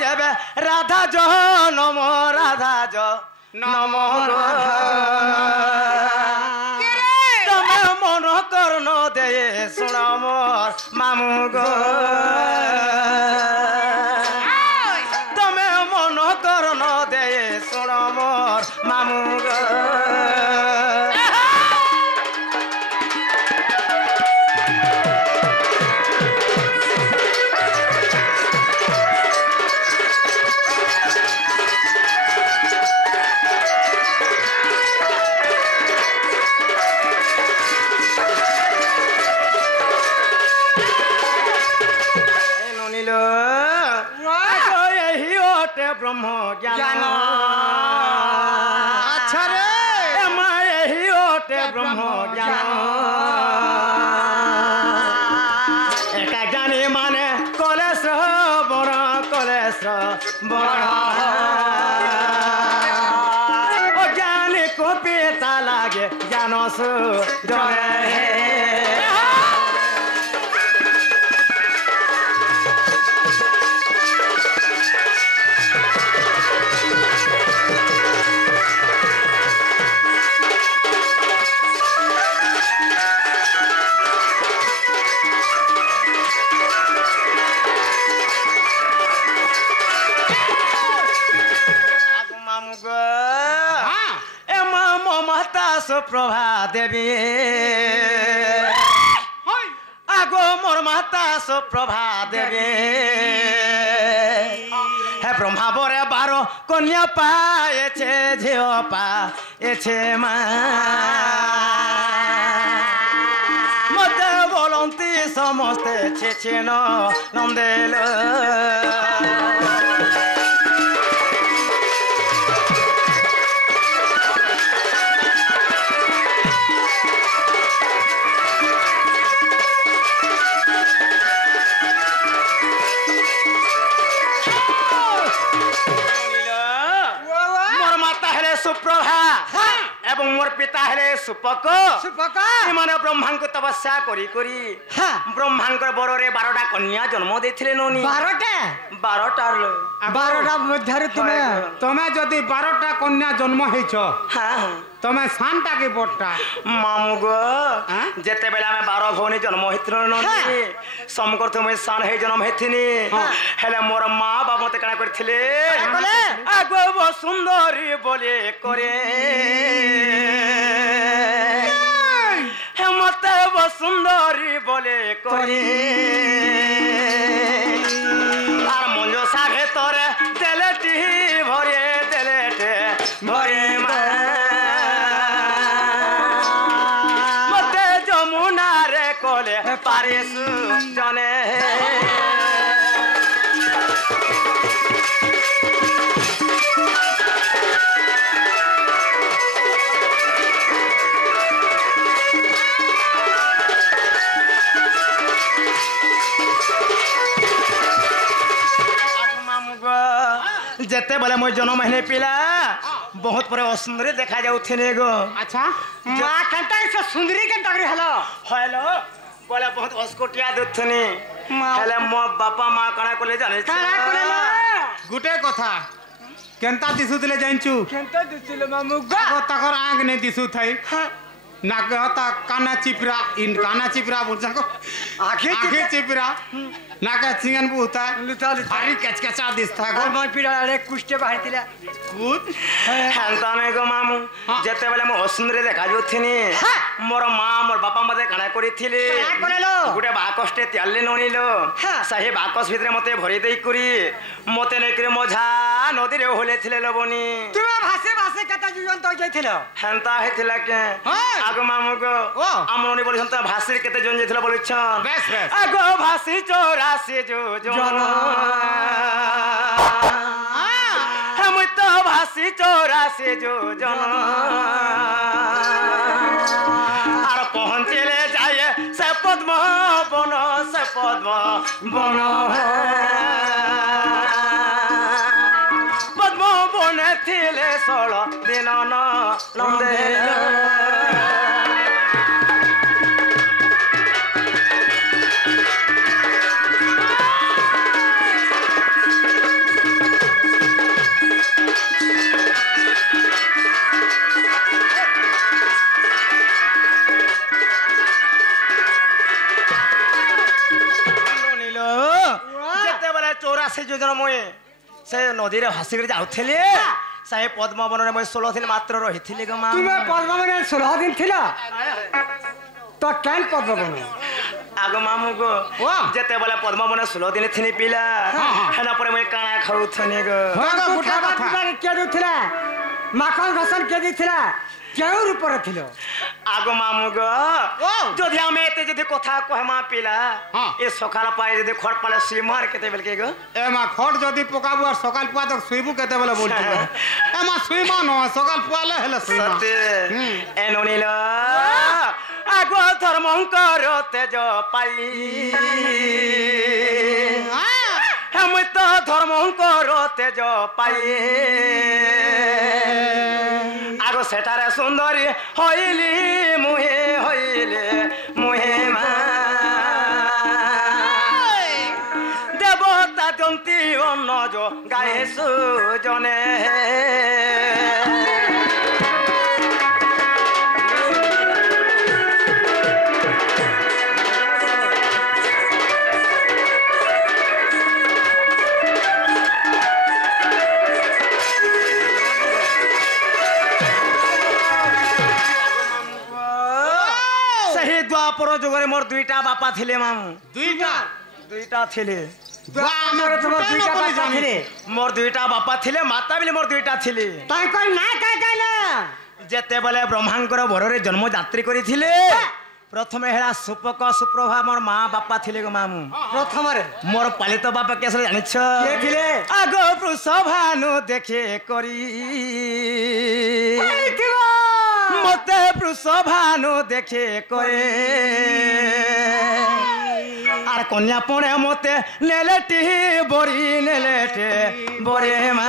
যেবে রাধা জ নম রাধা জ নম তুমি মন কর্ণ দে শুণ মোর মামু গো তুমি মন কর্ণ দে শুণ মোর মামু গো ब्रह्म ज्ञान अच्छा रे ही ओटे ब्रह्म ज्ञान एका ज्ञानी माने कलेश बड़ कलेश बड़ ज्ञानी को पिता लागे ज्ञान सु प्रभा देवी आगो मोर माता सो प्रभा देवी हे ब्रह्मा बरे 12 कन्या पाएছে झिओ पाएছে मा मते बोलंती समस्ते छेछेन नंदेल सुप्रभा एवं मोर पिता हेले सुपक माने ब्रह्मा को तपस्या करी करी ब्रह्मा बड़े 12टा कन्या जन्म देथिले नोनी 12टा मध्य तुम्हें जदि 12टा कन्या जन्म हेछ तमे सानटा के बट्टा मामू गो जेते बेला में 12 भौनी जन्म हेथिनो नोनी समकर तुम सान हे जन्म हेथिनी हेले मोर मां बाप मते कणा करथिले आगो वो सुंदरी बोले करे हे मते वो सुंदरी बोले करे आर मंजो सागे तोरे देलेटी भरे देलेटे भरे पारिस जने जेते बोले मोर जन्म महीने पिला बहुत पर सुंदरी देखा जाउथिने गो अच्छा मां कंता से सुंदरी के तगरी हेलो हेलो बोले बहुत अस्कोटिया दुथनी हेले मो बापा मां कणा कोले जाने गुटे कथा केनता दिसुतले जानचू केनता दिसुले मामू गो तकर आंग ने दिसु थाई नागता काना चिपरा इन काना चिपरा बुझा को आंखे चिपरा नाका चिंगन बुता भारी कचकचा दिसता गो मोर पिड़ा रे कुष्टे बाहितिला कुत हंता ने गो मामू जेते बेले मो सुंदरी देखा जोथिनी मोर मां मोर बापा मते कणा करिथिले गुटे बाकसटे त्याले नोनिलो सही बाकस भितरे मते भरि देई करी मते नै करे मझा नदी रे होले थिले लबनी तुमे भासे भासे कता जुजन तो जाइथिलो हंता हेथिला के आगो मामू गो आमनोनी बोली संता भासे केते जन जाइथिला बोलिछन बेस बेस आगो भासी 84 जो हम तो भासी 84 जो जन आर पहुंचले जाए से पद्म बन पद्म बन थिले 16 दिन नंदे ଯୋଜନ ମୁଇଁ ସେ ନଦୀରେ ଭାସିକରି ଯାଉଥିଲି ସେ ପଦ୍ମବନରେ ମୁଇଁ 16 ଦିନ ମାତ୍ର ରହିଥିଲି ଗো ମା ତୁମେ ପଦ୍ମବନରେ 16 ଦିନ ଥିଲା ତ କେନ୍ ପଦ୍ମବନ ଆଗ ମାମୁ ଗো ଯେତେବେଳେ ପଦ୍ମବନରେ 16 ଦିନ ଥିନି ପିଲା ହେନା ପରେ ମୁଇଁ କାଣା ଖାଉଥନି ଗো ଗୁଟା ବାଟିବା କେ ଦଉଥିଲା ମାଖନ ଘସନ କେ দিছিলা কেউ রূপরে ছিল আগ মামু গো যদি আমি এতে যদি কথা কহমা পিলা এ সকাল পাই যদি খড় পালে সুইমার কেতে বেলকে গো এ মা খড় যদি পকাবু আর সকাল পুয়া তক সুইবু কেতে বেলে বলছি এ মা সুইমা ন সকাল পুয়ালে হেলে সুইমা সত্যি এ ননিল আগ ধর্মঙ্কর তেজ পাই আমি তো ধর্মঙ্কর তেজ পাই আগ সেটারে সুন্দরী হইলি মুহে হইলে মুহে মা দেবতা জন্তি অন্নজ গায়ে সুজনে द्वापर जुगरे मोर दुईटा बापा थिले मामू दुईटा थिले मोर दुईटा बापा थिले माता बिले मोर दुईटा थिले ताई कोई ना काई काईला जेते बेले ब्रह्मांकर भରରେ जन्म यात्री करिथिले प्रथमे हेला सुपक सुप्रभा मोर मां बापा थिले गो मामू प्रथम रे मोर पालित बापा केसले जानिछ के थिले आगो वृषभानु देखे करी मते वृषभानु देखे करे আর কন্যা পড়ে মতে নেলেটি বরি নেলেটে বরে মা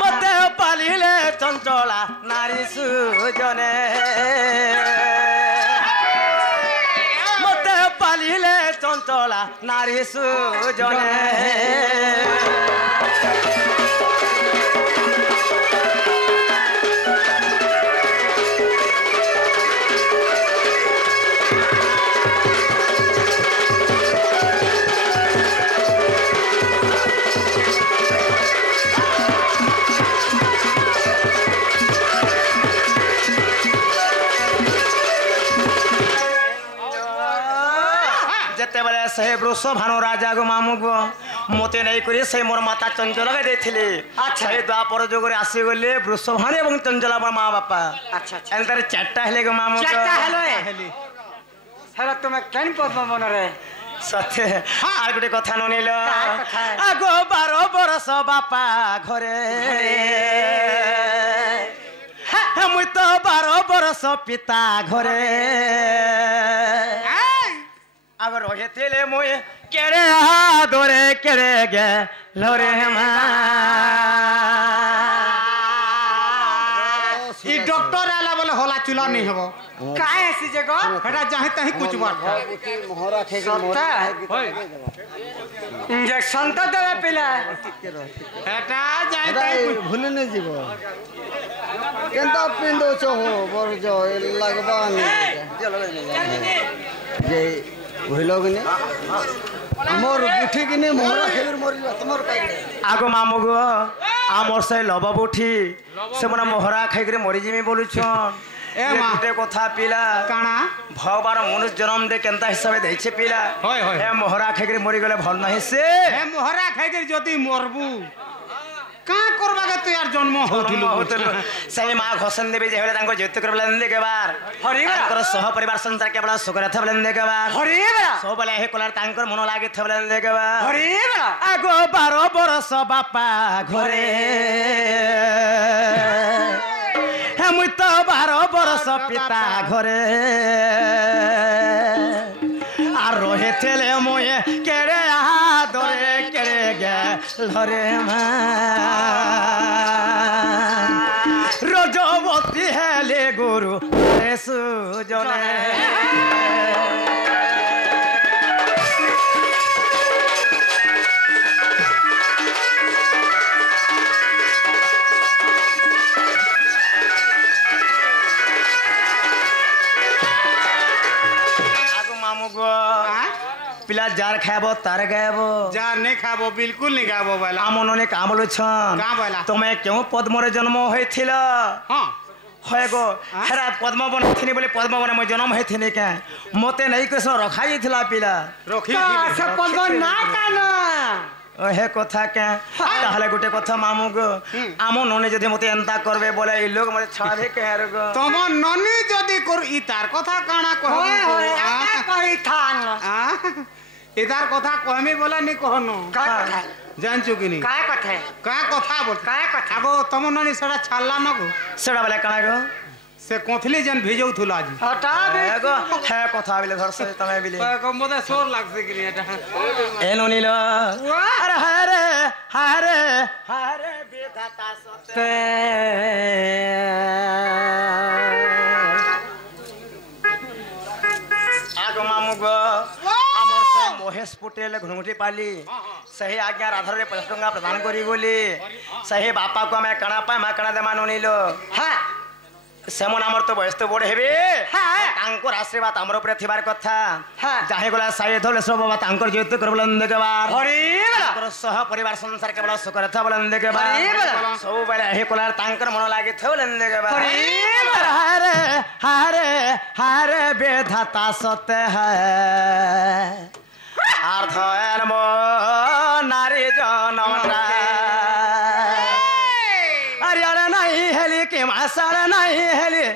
মতে পালিলে চঞ্চলা নারী সুজনে মতে পালিলে চঞ্চলা নারী সুজনে से वृषभानु राजा गो मामू गो मते नहीं करी से मोर माता चंचला के देथिले अच्छा ए द्वापर जोगरे आसी गले वृषभानु एवं चंचला मां बापा अच्छा अच्छा एंतर चारटा हेले गो मामू गो चारटा हेले हेला तुम केन पद्मवन रे सत्य आर गुटे कथा ननिल आगो 12 बरस बापा घरे मुई तो 12 बरस पिता घरे अब रोहे तेले मोए केरे दोरे केरे गे लोरे मा ई डॉक्टर आला बोले होला चुला नहीं हबो काहे ऐसी जगह हेटा चाहे तही कुछ बात मोहरा खेगे मोटा इंजेक्शन तो देवे पिला हेटा जाए तही भूल नहीं जीवो केनता पिंदो छो हो बर जो लगबा नहीं जे भइलोगने मोर उठी किने मोहरा खेर मोर तमर काई आगो मामू गो आमर से लब उठी से मना मोहरा खाई करे मरि जिमी बोलुछन ए गुटे कथा पिला काना भगवान मनुष्य जन्म दे केनता हिसाब देछे पिला होय होय ए मोहरा खाई करे मरि गले भल नाही से ए मोहरा खाई करे जति मरबू का करबा के तू यार जन्म होथिलु सही मां घोषण देबे जे हेले तांको जयत करबला नंदे के बार हरिबा तांकर सह परिवार संसार के बला सुकर थबला नंदे के बार हरिबा सो बले हे कोलार तांकर मन लागे थबला नंदे के बार हरिबा आगो 12 बरस बापा घरे हे मुई तो 12 बरस पिता घरे আর রহে তেলে মোয়ে কেড়ে ধরে কেড়ে গে ধরে মা রজবতী হেলে গুরু সুজনে ପିଲା ପିଲା ଯାର ଖାଇବ ତାର ଗାଇବ যা নেই খাবো বিলকুল নেই খাবো বলা আমননে কাম বলছন কাঁ বলা? তুমি কেউ পদ্মরে জন্ম হয়েছিল হ্যাঁ হয় গো হেরা পদ্মবন থিনি বলে পদ্মবনে মই জন্ম হয়েছিনি কে মতে নেই কৃষ্ণ রখা যাইছিলা পিলা রখি সে পদ্ম না কেন ও হে কথা কে তাহলে গোটে কথা মামু গো আম ননে যদি মতে এন্তা করবে বলে এই লোক মতে ছাড়বে কে আর গো তোমার ননি যদি কর ই তার কথা কানা কহ হয় হয় একা কই থান এটার কথা কহমি বলে নি কহনো কায় কথা জানছো কি নি কায় কথা কা কথা বল কায় কথা আগো তোমার ননি সেটা ছাড়লা না গো সেটা বলে কানা গো সে কোথলি যেন ভিজাউছিল আজ হঠাৎ হে গো হে কথা বলে ধরছে তুমি বিলে মধ্যে সোর লাগছে কি এটা এ ননিল আরে হারে হারে বিধাতা সতে आगो मामू गो आमर से महेश पटेल घुंघुटी पाली सही आज्ञा राधार 50 टंका प्रदान करी बोली सही बापा को मैं कणा पाए मैं कणा दे मानो नीलो হ্যাঁ सेमन आमर तो बयस तो बड़ हेबे হ্যাঁ तांकर आशीर्वाद आमर ऊपर थिबार कथा हाँ। जाहे गला साई धोले सब बाबा तांकर जेत कर बोलन देके बार হরি বলা तांकर सह परिवार संसार के बड़ा सुख रथा बोलन देके बार हरि बोला। सब बेले हे कोलार तांकर मन लागे थे बोलन देके बार हरि बोला। हारे हारे हारे बेधाता सत्य है अर्थ एनमो नारी जनमटा अरे यार नहीं हेली कि मासर नहीं हेली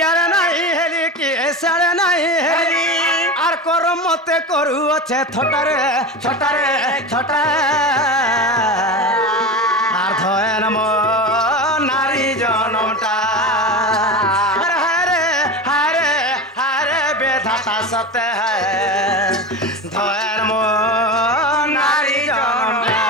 यार नहीं हेली कि सर नहीं हेली আর কর মতে করু আছে ছোটারে ছোটারে ছোটা আর ধয়েন মো নারী জনমটা আরে হারে হারে হারে বেধাতা সতে হ্যায় ধয়েন মো নারী জনমটা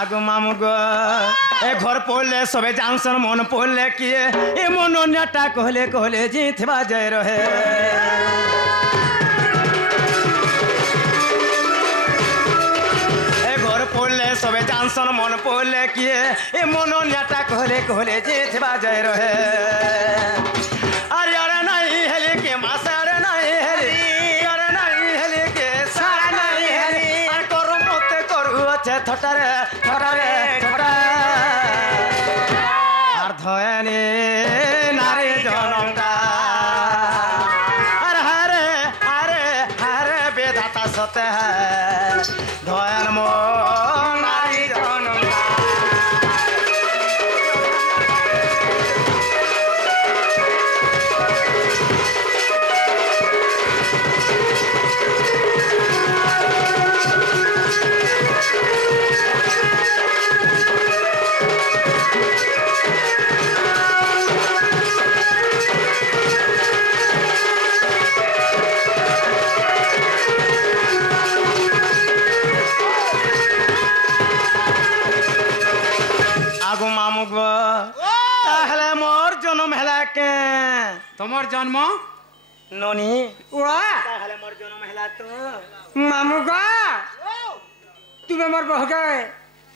আগো মামু গো এ ঘর পড়লে সবে জানসন মন পড়লে কিয়ে এ মন নেটা কহলে কহলে জিথবা যায় রহে এ ঘর পড়লে সবে জানসন মন পড়লে কিয়ে এ মন নেটা কহলে কহলে জিথবা যায় রহে আরে আরে নাই হেলি কে মাসারে নাই হেলি আরে নাই হেলি কে সারা নাই হেলি আর করম মতে করু আছে থটারে থটারে থটা আর ধয়নি নারী জনমটা আর হারে হারে হারে বেধাতা সতে হ্যায় ধয়ন মো নারী জনমটা আগো মামু গো তাহলে মোর জন্ম হেলা কে তোমার জন্ম ননি ওয়া তাহলে মোর জন্ম হেলা তো মামু গা তুমি আমার বহুকে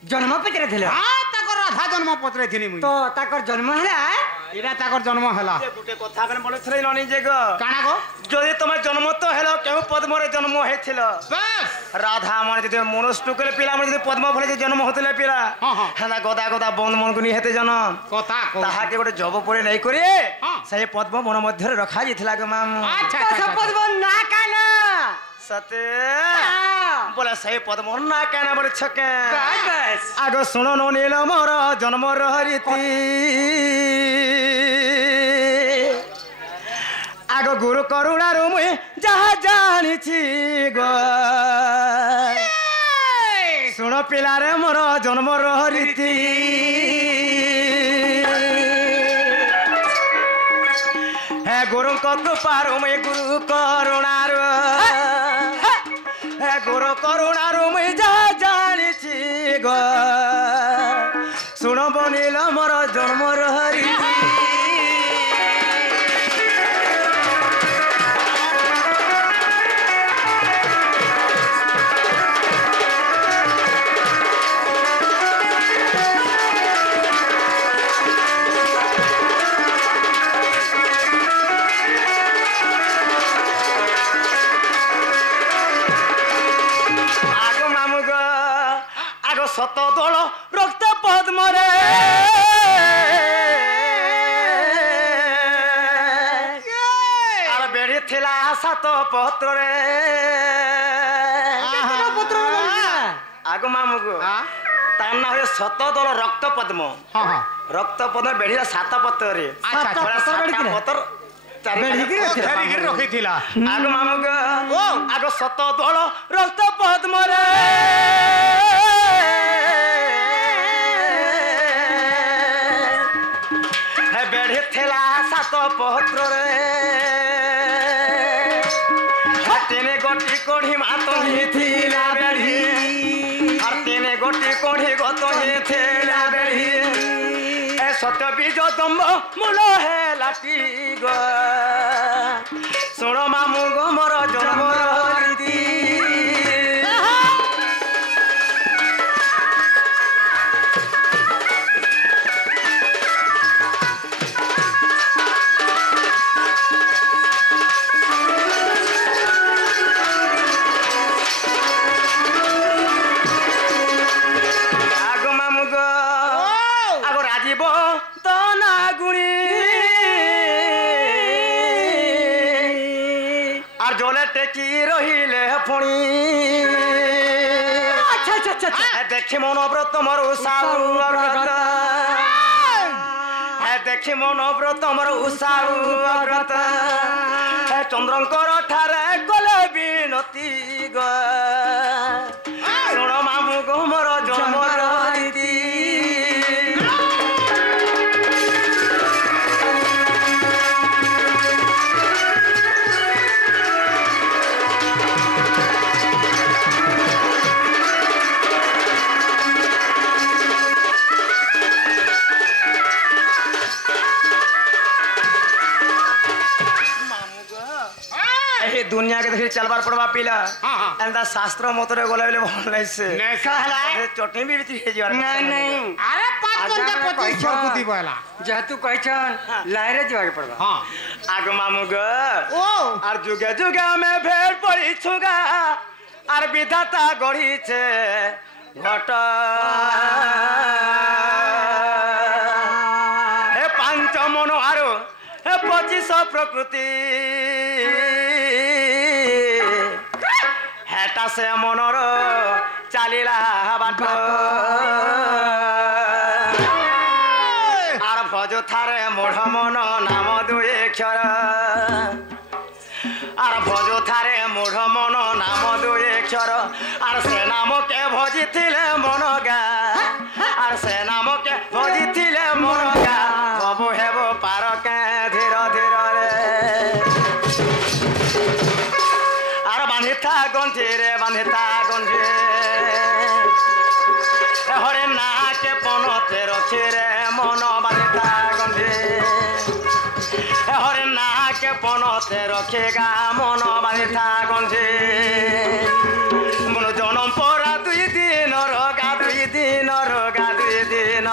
জন্ম পত্রে ছিল তাকর রাধা জন্ম পত্রে থিনি মুই তো তাকর জন্ম হলা এটা তাকর জন্ম হেলা গোটে কথা কেন বলেছিলে ননি যে গো কানা গো যদি তোমার জন্ম তো হেলো কেউ পদ্মরে জন্ম হয়েছিল বাস রাধা মানে যদি মনুষ টুকলে পিলা মানে যদি পদ্ম ফলে যে জন্ম হতে পিলা হ্যাঁ গদা গদা বন মন গুনি হেতে জন কথা কও তাহাকে গোটে জব পরে নাই করে হ্যাঁ। সেই পদ্ম বন মধ্যে রখা যাইଥିଲା গো মামু আচ্ছা তো সব পদ্ম না কেন সতে বলে সেই পদ্ম না কেন বলেছ কে বাস আগ শুনো নীল মোর জন্মর রীতি আগ গুরু করুণার মুই যাহা জানিছি গো শুনো পিলারে মোর জন্মর রীতি गुरु को कृपारु मैं गुरु करुणारु गुरु करुणारु मैं जा जानी गो सुन बनिल मोर जन्म हरि सत दल रक्त पद्मरे बेढ़ी थिला सात पत्र रे आग मामू को तार ना हुए सत दल रक्त पद्म रक्त पद्म बेढ़ी सात पत्र रे पत्र आग मामू को आग सत दल रक्त पद्म रे बेढ़ी थिला सात पत्र रे तेने गोटी कोढ़ी मात ही थिला बेढ़ी और तेने गोटी कोढ़ी गत ही थिला बेढ़ी ए सत्य बीज दम्भ मूल है लाटी गो सुन मामू गो मोर जन्म रीति टेकी रहिले पुणी देखी मनोव्रत मोर उषाऊ व्रत देखी मनोव्रत मोर उषाऊ व्रत चंद्रंकर ठारे गले बिनती ग शुण मामू गो मोर जन्म रीति दुनिया के देखि चलबार पड़वा पिला एंदा शास्त्र मतरे गले बेले भल नाइसे कहला चटनी भी बिती हे जवार नहीं नहीं अरे 5 कुती बोला जेतु कहछन लायरे जवार पड़वा हां आग मामू ग ओ आर जुगे जुगे में भेड़ पड़ी छुगा आर विधाता गढ़ी छे घट हे पांच मन आरो हे 25 प्रकृति हेटा से मनर चलिला बाट आर भज थारे मोढ़ मन नाम दुई अक्षर आर भज थारे मोढ़ मन नाम दुई अक्षर आर से नाम के भजी थिले मन गा आर से नाम के भजी थिले मन गा सबु हेबो पार के धीर धीर रे बांधिता गंठी रे बांधिता गंठी हरे ना के पनते रखी रे मन बांधिता गंठी हरे ना के पनते रखेगा मन बांधिता गंठी मन जनम परा 2 दिन गा 2 दिन गा 2 दिन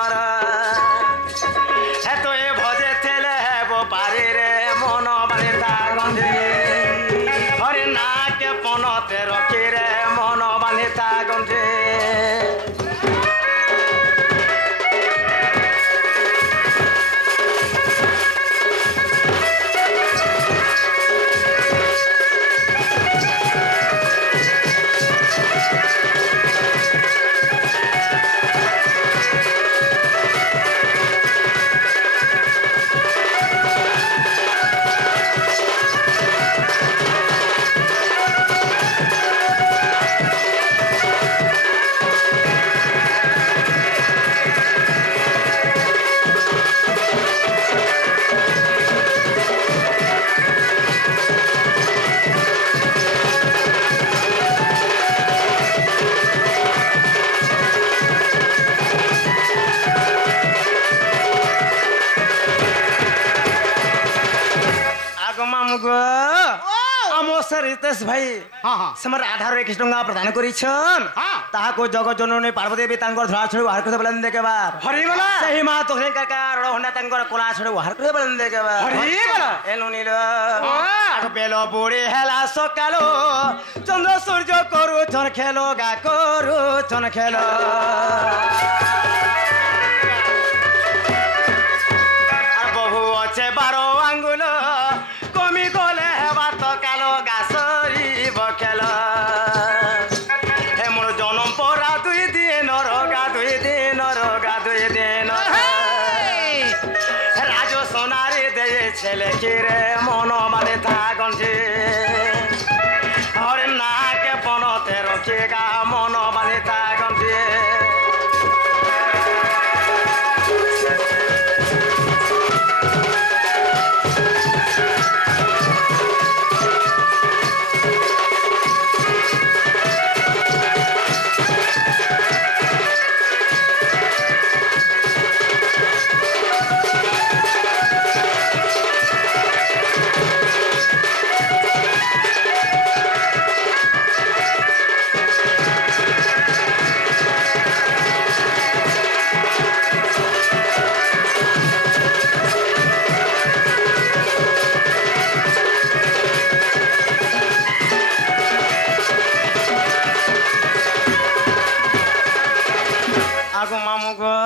तो ए भजे थेले हेबो पारी रे मन बांधिता गंठी हरे ना पनते रखी रे मन बांधिता गंठी रितेश भाई हाँ हाँ समर आधार 1 टंका प्रदान करिछन हाँ। ताहाको जगत जननी पार्वती देवी तांकर धरा छड़ बाहर करते बलन देके बार हरि बोला सही मा तोहरे काका रो होना तांकर कोला छड़ बाहर करते बलन देके बार हरि बोला एनु नील आगो पेलो बुड़ी हेला सकालो चंद्र सूर्य करू छन खेलो गा करू छन खेलो আর বহু আছে 12 আঙ্গুল কমি গলে হেবা তো কালো গাছরি বকেল হে মোর জনম পরা 2 দিন রগা 2 দিন রগা 2 দিন রাজ সোনারে দেয়ে ছেলে কিরে মন মানে থাগঞ্জে হরে নাকে পনতে রকে গা মন মানে থাগঞ্জে আগো মামু গো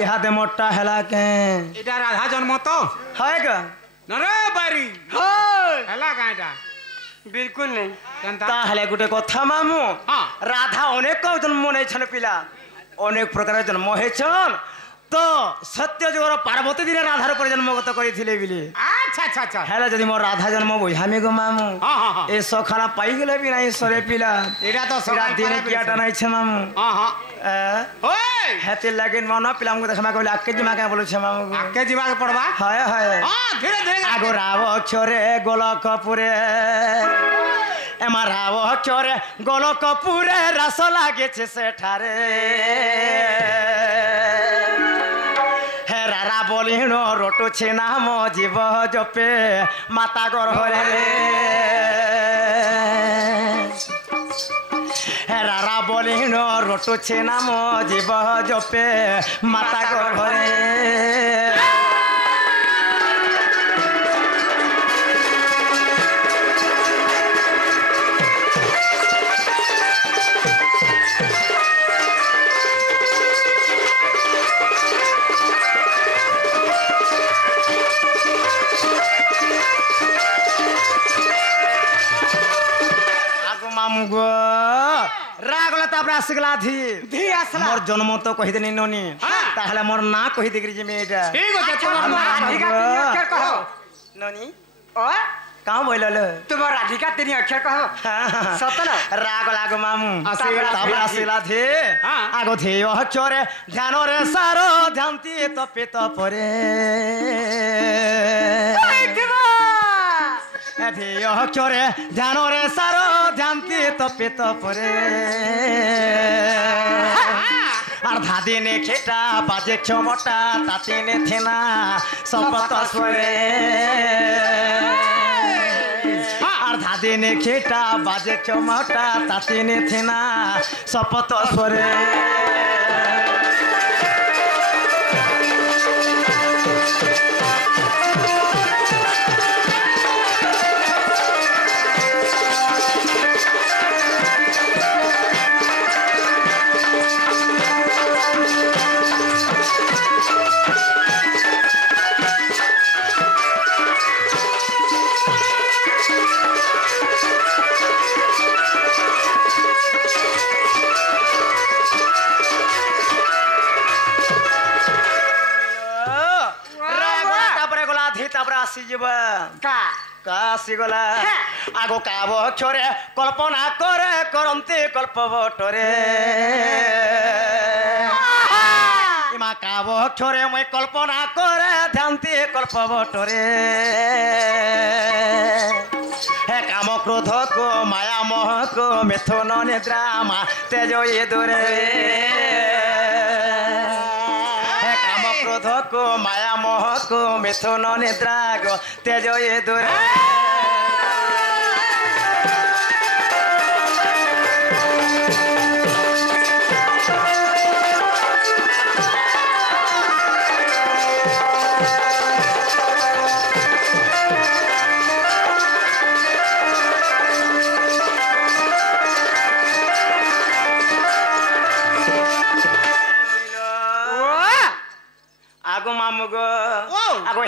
ইহাতে মোটা হেলা কে এটা রাধা জন্ম তো হয় গা নরে বাড়ি হয় হেলা গাঁটা बिल्कुल नहीं কেনতা তাহলে গোটে কথা মামু হ্যাঁ। রাধা অনেক জন্ম নেইছন পিলা অনেক প্রকার জন্ম হয়েছন তো সত্য যুগর পার্বতী দিনে রাধার উপরে জন্মগত করেছিলে বিলি আচ্ছা আচ্ছা আচ্ছা হেলা যদি মোর রাধা জন্ম বুঝামি গো মামু হ্যাঁ হ্যাঁ হ্যাঁ এ সখানা পাই গেলে বি নাই সরে পিলা এটা তো এরা দিনে কিয়াটা নাইছে মামু হ্যাঁ হ্যাঁ ওই হেতে লাগিন মন পিলামকে দেখা কইলে আকে জিমা কে বলছে মামু আগে যাবাকে পড়বা হয় হয় হ্যাঁ ধীরে ধীরে আগো রাব অক্ষরে গোলকপুরে এমা রাব অক্ষরে গোলকপুরে রাস লাগেছে সেঠারে হে রারা বলিণ রটুছে নাম জীব জপে মাতা গর্ভরে হে রারা বলিণ রটুছে নাম জীব জপে মাতা গর্ভরে মামু গো রাগলে তারপরে আসিগলা ধি আসলা মোর জন্ম তো কহিদেনি ননি হ্যাঁ। তাহলে মোর না কহি দিগরি যে মেয়েটা ঠিক আছে তোমার আমার মা राधिका 3 अक्षर कहो ননি ओ কাও বইললে तुम राधिका 3 अक्षर कहो सतला রাগ লাগো মামু আসিগলা তারপরে আসিগলা ধি হ্যাঁ। আগো ধি অক্ষরে ধ্যান রে সার ধ্যানতি তপে তপরে ধি অক্ষরে ধ্যান রে সার ধ্যানতি তপে তপরে আর ধাদিনে খেটা বাজে ক্ষমতা তাতিনে থেনা শপথ সরে আর ধাদিনে খেটা বাজে ক্ষমতা তাতিনে থেনা শপথ সরে তারপরে আসি যাবা का কাশিগলা আগো কাব অক্ষরে কল্পনা করে করন্তে কল্পবটরে ইমা কাব অক্ষরে মই কল্পনা করে ধ্যানতে কল্পবটরে হে কাম ক্রোধ কো মায়া মোহ কো মিথুন নিদ্রা মা তেজ এ দূরে হে কাম ক্রোধ কো মায়া মোহ কো মিথুন নিদ্রা গো তেজ এ দূরে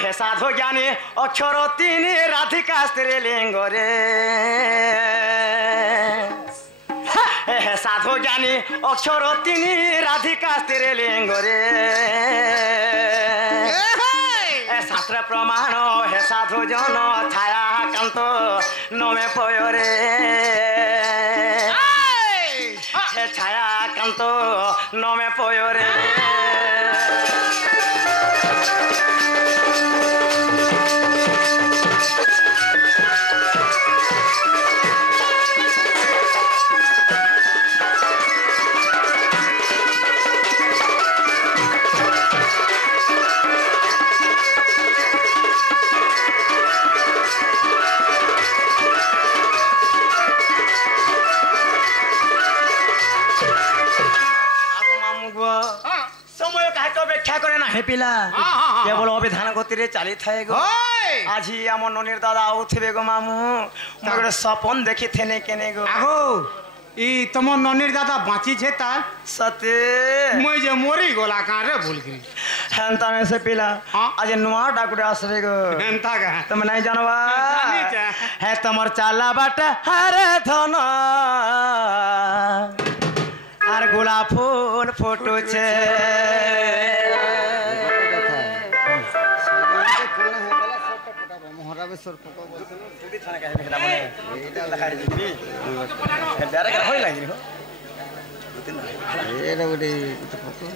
হে সাধু জ্ঞানী অক্ষর তিনি রাধিকা স্ত্রীলিঙ্গ রে হে সাধু জ্ঞানী অক্ষর তিনি রাধিকা স্ত্রীলিঙ্গ রে শাস্ত্র প্রমাণ হে সাধু জন ছায়া কান্ত নমে পয়রে হে ছায়া কান্ত নমে পয়রে পিলা কেবল অবিধান গতিরে চালি থাকে গো আজি আমার ননির দাদা আউথিবে গো মামু মই গোটে স্বপন দেখি থেনে কেনে গো আগো ই তোমার ননির দাদা বাঁচিছে তার সতে মই যে মরি গলা কারে ভুলকি হেনতা মে সে পিলা আজি নুয়া ডাকুড়ে আসবে গো হেনতা গা তুমি নাই জানবা জানি যা হে তোমার চালা বাটা হারে ধন আর গোলাপ ফুল ফুটুছে মহারাবেশ্বর ফটো বলছিল পুরি থানা কাহে বেলা মনে এইটা দেখাই দিবি ডাইরেক্ট হই লাগি রে এটা ଗୋଟେ ଫଟୋ